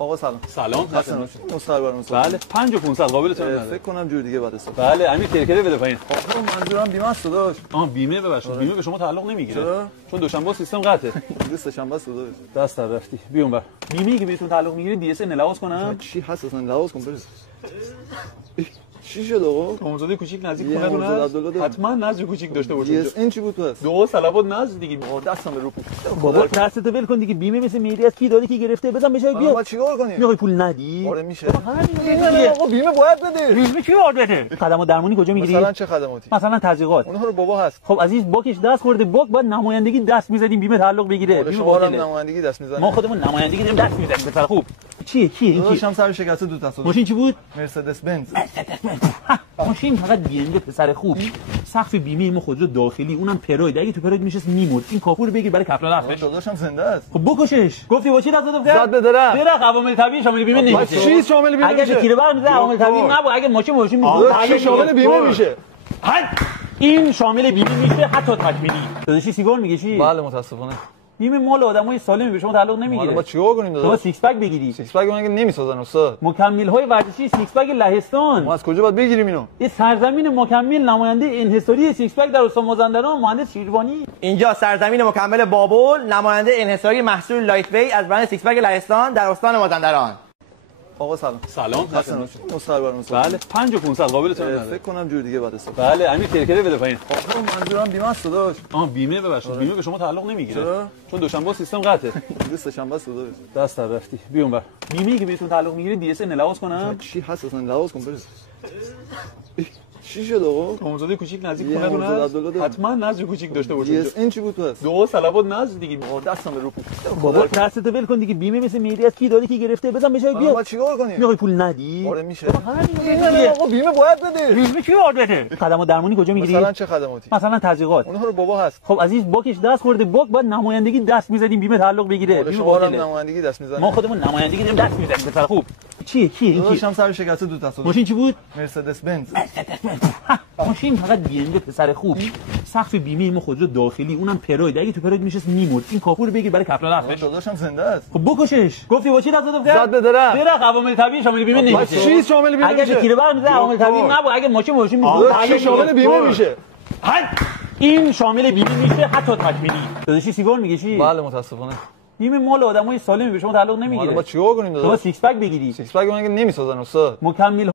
آقا سلام. سلام. مصور بله 5500 قابلتون نداره. فکر کنم جور دیگه بعد حساب. بله امیر کرکره بده پایین. آقا منظورم بیمه است داداش. بیمه ببخشید. بیمه به شما تعلق نمیگیره. چرا؟ چون دوشنبه سیستم قطعه. روز سه‌شنبه است داداش. دست در رفتی. بیا اونور. بیمه‌ای که بهتون تعلق میگیره دی اس ان لحاظ کنم. چی هست اصلا لحاظ کن برس. چی شد آقا؟ امامزاده کوچیک نزدیک یه خونتون امامزاده هست. عبدالله حتما نزدیک کوچیک داشته دی باشید. اس ان چی بود تو هست؟ دو صلوات نزد دیگه. دستم به رو پوش. بابا ترستو ول کن دیگه. بیمه مثل میری از کی دادی کی گرفته بزن به جای بیا. ما چیکار کنیم؟ میخوای پول ندی؟ آره میشه. همین آقا بیمه باید بده. بیمه چی باید بده؟ خدمات درمانی کجا میگیری؟ مثلا چه خدماتی؟ مثلا تزریقات. اونها رو بابا هست. خب عزیز باکش دست خورده باک بعد نمایندگی دست میزدیم بیمه تعلق بگیره. بیمه شما هم باطله. نمایندگی دست میزنید. ما خودمون نمایندگی داریم دست میزنیم به سر خوب. چیه کیه این کی؟ داشتم سر شکسته دو تصادف. ماشین چی بود؟ مرسدس بنز. ماشین فقط بی ام پسر خوب. سقف بیمه ما خودرو داخلی اونم پروید. اگه تو پروید میشه میمرد. این کاپو رو بگیر برای کفلا رفتش. داداشم زنده است. خب بکشش. گفتی با چی تصادف کرد؟ زد به درخت. درخت عوامل طبیعی شامل بیمه نمیشه. چی شامل بیمه اگه میشه؟ تیر بر میزنه عوامل طبیعی نبود. اگه ماشین میزنه چی شامل بیمه میشه؟ این شامل بیمه میشه حتی تکمیلی. داداشی سیگار میکشی؟ بله متاسفانه. بیمه مال آدمای سالمی به شما تعلق حالا نمیگیره. ما چیکار کنیم شما داداش؟ سیکس پک بگیری. سیکس پک مگه نمیسازن استاد؟ مکمل های ورزشی سیکس پک لهستان. ما از کجا باید بگیریم اینو؟ این سرزمین مکمل نماینده انحصاری سیکس پک در استان مازندران مهندس شیروانی. اینجا سرزمین مکمل بابل، نماینده انحصاری محصول لایت وی از برند سیکس پک لهستان در استان مازندران. آقا سلام. سلام. مصور بله 5500 قابلتون نداره. فکر کنم جور دیگه بعد حساب. بله امیر کرکره بده پایین. آقا منظورم بیمه است داداش. بیمه ببخشید. بیمه به شما تعلق نمیگیره. چرا؟ چون دوشنبه سیستم قطعه. روز سه‌شنبه است داداش. دست در رفتی. بیا اونور. بیمه‌ای که بهتون تعلق میگیره دی اس ان لحاظ کنم. چی هست اصلا لحاظ کن برس. چی شد آقا؟ امامزاده کوچیک نزدیک یه خونتون امامزاده هست. عبدالله حتما نزدیک کوچیک داشته دی باشید. اس ان چی بود تو هست؟ دو صلوات نزد دیگه. دستم به رو پوش. بابا ترستو ول کن دیگه. بیمه مثل میری از کی دادی کی گرفته بزن به جای بیا. ما چیکار کنیم؟ میخوای پول ندی؟ آره میشه. همین آقا بیمه باید بده. بیمه چی باید بده؟ خدمات درمانی کجا میگیری؟ مثلا چه خدماتی؟ مثلا تزریقات. اونها رو بابا هست. خب عزیز باکش دست خورده باک بعد نمایندگی دست میزدیم بیمه تعلق بگیره. بیمه شما هم باطله. نمایندگی دست میزنید. ما خودمون نمایندگی داریم دست میزنیم به سر خوب. چیه کیه این کی؟ داشتم سر شکسته دو تصادف. ماشین چی بود؟ مرسدس بنز. ماشین فقط بی ام پسر خوب. سقف بیمه ما خودرو داخلی اونم پروید. اگه تو پروید میشه میمرد. این کاپو رو بگیر برای کفلا رفتش. داداشم زنده است. خب بکشش. گفتی با چی تصادف کرد؟ زد به درخت. درخت عوامل طبیعی شامل بیمه نمیشه. چی شامل بیمه اگه میشه؟ تیر بر میزنه عوامل طبیعی نبود. اگه ماشین چی شامل بیمه میشه؟ این شامل بیمه میشه حتی تکمیلی. داداشی سیگار میکشی؟ بله متاسفانه. بیمه مال آدمای سالمی به شما تعلق حالا نمیگیره. ما چیکار کنیم شما داداش؟ سیکس پک بگیری. سیکس پک مگه نمیسازن استاد؟ مکمل